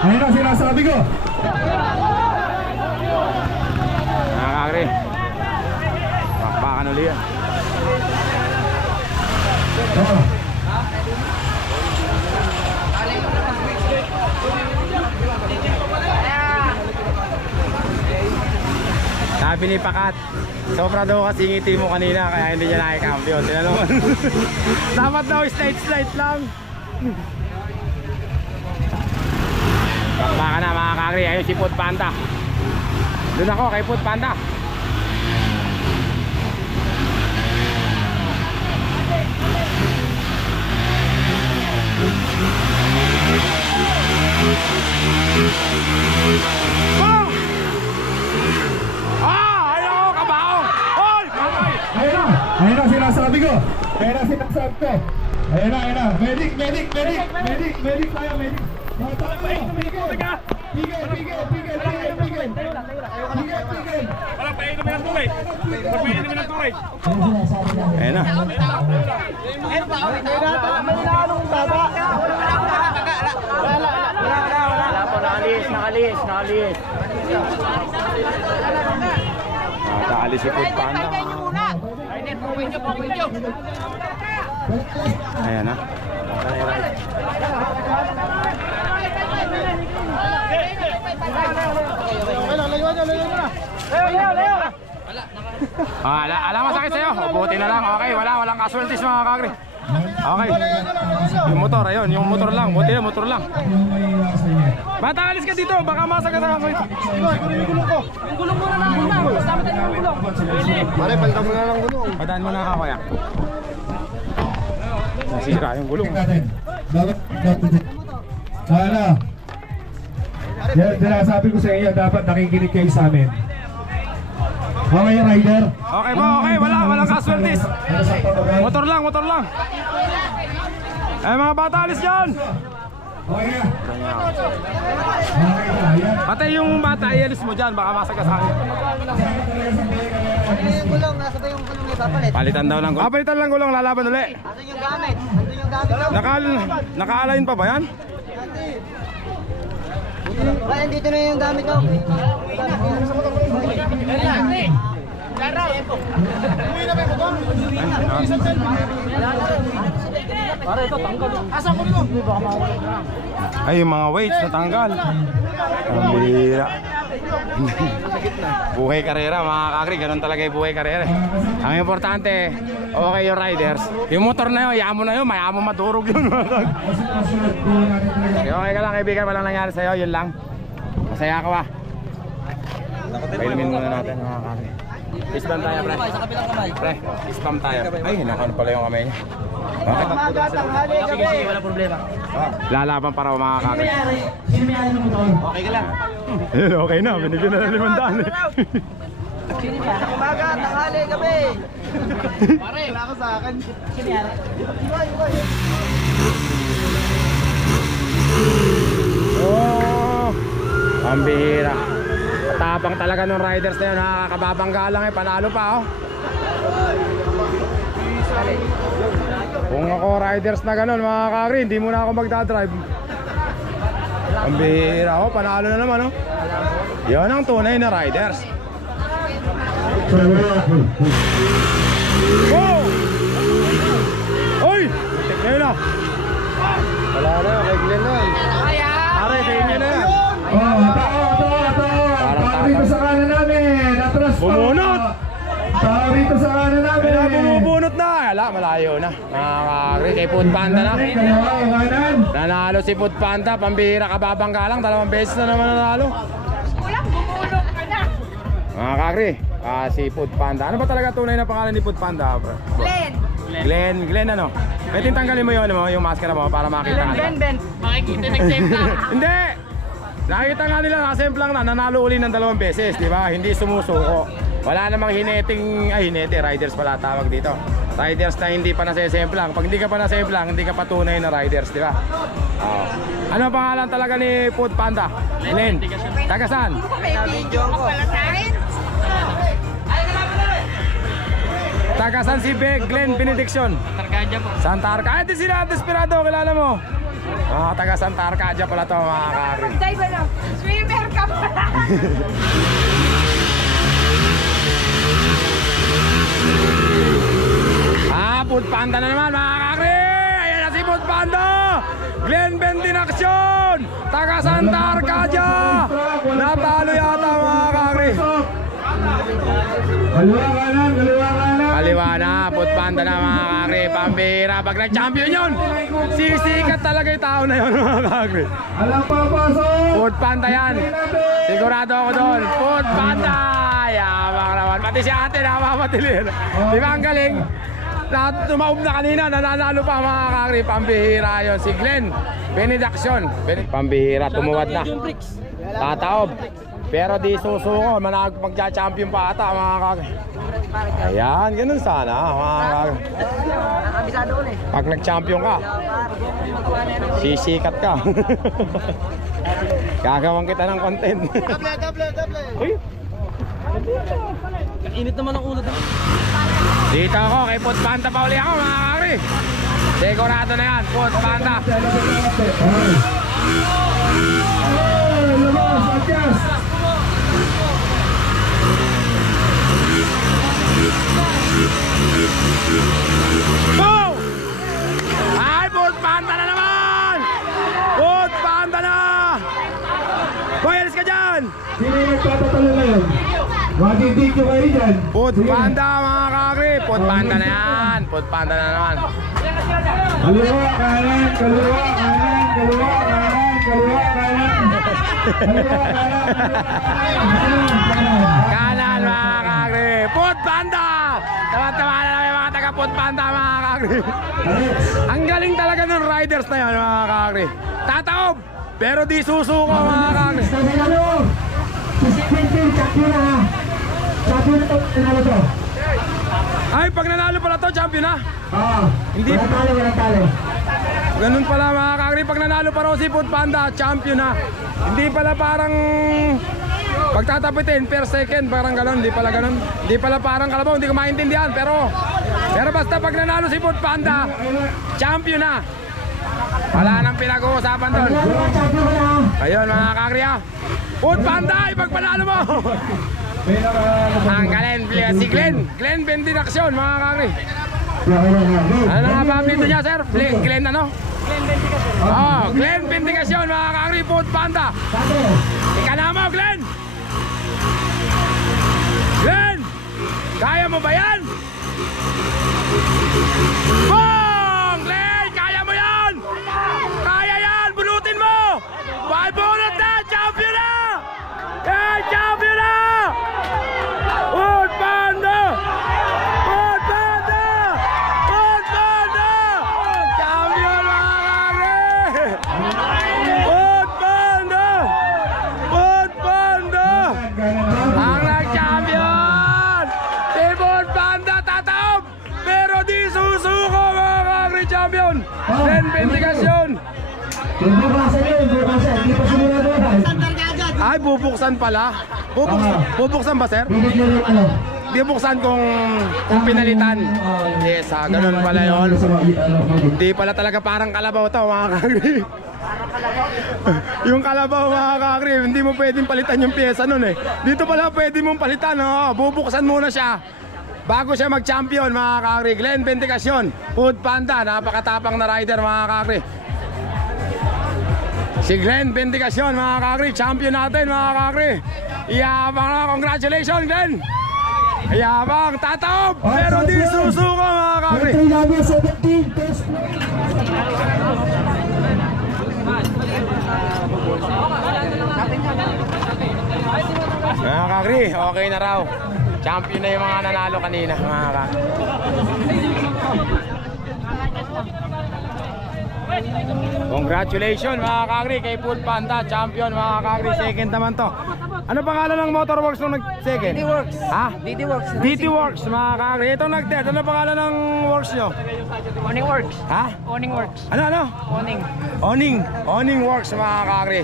Ayun ang sinasabi ko. Nakakagri. Bakbakan ulit yan. Oo. Sabi ni Pakat, sobra daw kasi ngiti mo kanina kaya hindi niya nakikambyo. Tinanong mo. Dapat daw slide lang. Bakbakan na mga kakri. Ayun si Food Panda. Doon ako kay Food Panda. Boom! Ayaw! Kabaong! Hoy! Patay! Ayun na sinasabi ko. Ayun na sinasabi ko. Ayun na. Medic tayo, medic. Pigil. Walang painumin ng tubig. Painumin ng tubig. Ayun na. Wala po, nakalis. Nakaalis si Food Panda. Ayan na. Alam mo sakit sa'yo? Buti na lang. Okay, walang casualties mga kakri. Okay. Yung motor, ayun. Yung motor lang. Buti na, motor lang. Bata, alis ka dito. Baka masagatan ako ito. Yung gulong ko. Yung gulong mo na lang. Kasama tayo yung gulong. Pare, palitan mo na lang gulong. Padaan mo na ako ya. Nasira yung gulong. Sana. Sinasabi ko sa inyo, dapat nakikinig kayo sa amin. Okay, rider? Okay po, okay. Walang casualties. Motor lang. Eh mga bata, alis dyan. Okay na. Pati yung bata, ialis mo dyan. Baka masagasakit. Yung gulong, nasa ba yung gulong ipapalit? Palitan daw lang gulong. Palitan lang gulong, lalaban ulit. Asan yung gamit? Asan yung gamit? Naka-align pa ba yan? Ay, andito na yung gamit ko. Para ito, tanggal. Asan ko nito? Ay, yung mga weights natanggal. Ang bihira. Buhay karera mga kakri, ganun talaga yung buhay karera. Ang importante, okay yung riders. Yung motor na yun, yamo na yun, mayamo maturog yun. Okay ka lang kaibigan, walang nangyari sa'yo, yun lang. Masaya ka ba? Pailumin muna natin mga kakri. Fist bump tayo, pre. Sa kabilang kamay. Pre, fist bump tayo. Ay, hinakon pala yung kamay niya. Okay. Umaga, tanghali, gabi. Sige, wala problema. Lalaban para mga kakri. Sino may ano ng motor? Okay ka lang. Ayun, okay na, binigyan na ng 500 eh. Umaga, tanghali, gabi. Pare, wala ko sa akin. Sino yan? Oh, ang bihira. Matapang talaga ng riders na yun, nakakababangga lang eh, panalo pa oh. Kung ako riders na ganun mga kakri, hindi muna ako magdadrive. Ang bihira oh, panalo na naman oh. Yan ang tunay na riders. Oh! Oy! Tignan na. Wala na, kay Glenn na. Pare, sa inyo na yan. Tao rito sa kanan namin. Atras pa. Bumunot! Tao rito sa kanan namin. Kaya bumubunot na. Wala, malayo na. Nakakagri kay Food Panda na. Kaliwa, kanan. Nanalo si Food Panda. Pambihira kababangga lang. 2 beses na naman nanalo. Kulang, bumulong ka na. Nakakagri. Si Food Panda. Ano ba talaga tunay na pangalan ni Food Panda? Bro? Glenn ano? Pwede tanggalin mo yung maskara mo para makita ka. Ben. Makikita nag-save Hindi! Nakita nga nila nakasemplang na, nanalo uli ng 2 beses, di ba? Hindi sumusuko. Wala namang riders pala tawag dito. Riders na hindi pa nasesemplang. Pag hindi ka pa nasemplang, hindi ka pa tunay na riders, di ba? Ano ang pangalan talaga ni Food Panda? Glenn. Tagasan? May video ka pala sa akin. Tagasan si Glenn Benediction. Targadya po. Santa Arca. Ay, di sila Desperado, kilala mo? Mga taga Santa Arcadia pala to mga kakri. Dive na. Swimmer ka pala. Food Panda na naman mga kakri. Ayan na si Food Panda. Glenn Bendinacion, taga Santa Arcadia. Natalo yata mga kakri. Kaliwa kanan, kaliwa kanan. Kaliwa na, Food Panda na mga kakri. Pambira, pag nag-champion yun, sisikat talaga yung tao na yun mga kakri. Alang papasok. Food Panda yan. Sigurado ako doon. Food Panda. Yabang naman. Pati si ate napapatili. Di ba ang galing? Tumaob na kanina, nananalo pa mga kakri. Pambihira yun. Si Glenn Bendinacion. Pambihira, tumuwad na. Tataob. Pero di susuko, magcha-champion pa ata mga kakri. Ayan, ganun sana mga kakri. Nakabisado ulit. Pag nag-champion ka, sisikat ka. Gagawan kita ng content. Uy. Init naman ang ulo dito. Dito ako, kay Food Panda pa uli ako mga kakri. Sigurado na yan, Food Panda. Lumos, Matias. Boom! Ay, Food Panda na naman! Food Panda na! Boy, alis ka dyan! Sino yung nagpatatalo ngayon? Magiging kayo kayo dyan. Food Panda mga kakri, Food Panda na yan. Food Panda na naman. Kaliwa kanan, kaliwa kanan, kaliwa kanan, kaliwa kanan. Kaliwa kanan. Kanan mga kakri, Food Panda! Tawa-tawa na namin mga taga Food Panda mga kakri. Ang galing talaga ng riders na yan mga kakri. Tataob! Pero di susuko mga kakri. Sabi na mo, si Quintin, champion na ha. Champion na to, tinalo to. Ay, pag nanalo pala to, champion na. Hindi Walang talo, walang talo. Ganun pala mga kakri, pag nanalo pa raw si Food Panda, champion na. Hindi pala parang pagtatapitin per second, parang gano'n, hindi pala gano'n. Hindi pala parang kalabaw, hindi ko maintindihan. Pero basta pag nanalo si Food Panda, champion na. Wala nang pinag-uusapan doon. Champion ka na ha. Ayun mga kakri ha. Food Panda, ipagpanalo mo! Ang galing, si Glenn Bendinacion mga kakri. Ano nga ba ang dito niya sir? Glenn ano? Glenn Bendinacion mga kakri, Food Panda. Ika na mo Glenn! Glenn! Kaya mo ba yan? Bong! Glenn! Kaya mo yan! Kaya yan! Bunutin mo! Bye bunot na! Champion na! Champion na! Food Panda! Food Panda! Food Panda! Champion mga kakri! Food Panda! Food Panda! Ang nag-champion! Si Food Panda tataob! Pero di susuko mga kakri champion! Glenn Bendinacion! Bukasan yun, bukasan. Hindi pa sinulado ba? Ay, bubuksan pala. Bubuksan ba, sir? Bibig nyo yung ano? Di buksan kung pinalitan. Yes, ganun pala yun. Hindi pala talaga parang kalabaw to, mga kakri. Yung kalabaw, mga kakri, hindi mo pwedeng palitan yung pyesa nun eh. Dito pala pwede mong palitan, bubuksan muna siya. Bago siya mag-champion, mga kakri. Glenn Bendinacion, Food Panda, napakatapang na rider, mga kakri. Si Glenn Bendinacion mga kakri, champion natin mga kakri. Iyabang na, congratulations Glenn. Iyabang, tataob, pero di susuko mga kakri. Entry number 17, test. Mga kakri, okay na raw. Champion na yung mga nanalo kanina mga kakri. Congratulations mga kakri kay Food Panda, champion mga kakri, second naman to. Ano pangalan ng Motorworks nung nag-second? DD Works. Ha? DD Works. DT Works mga kakri. Itong nag-third, ano pangalan ng works nyo? Owning Works. Ha? Owning Works. Ano? Owning. Owning Works mga kakri.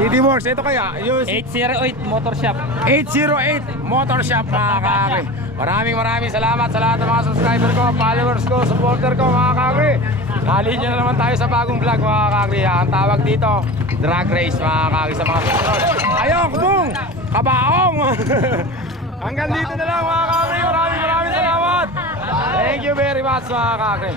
DT Works, ito kaya? Yung 808 Motor Shop. 808 Motor Shop mga kakri. Maraming salamat sa lahat ng mga subscriber ko, followers ko, supporter ko mga kakri. Nalihin nyo na naman tayo sa bagong vlog mga kakri. Ang tawag dito, drag race mga kakri sa mga susunod. Ayun, kubong! Kabaong! Hanggang dito na lang mga kakri. Maraming salamat! Thank you very much mga kakri.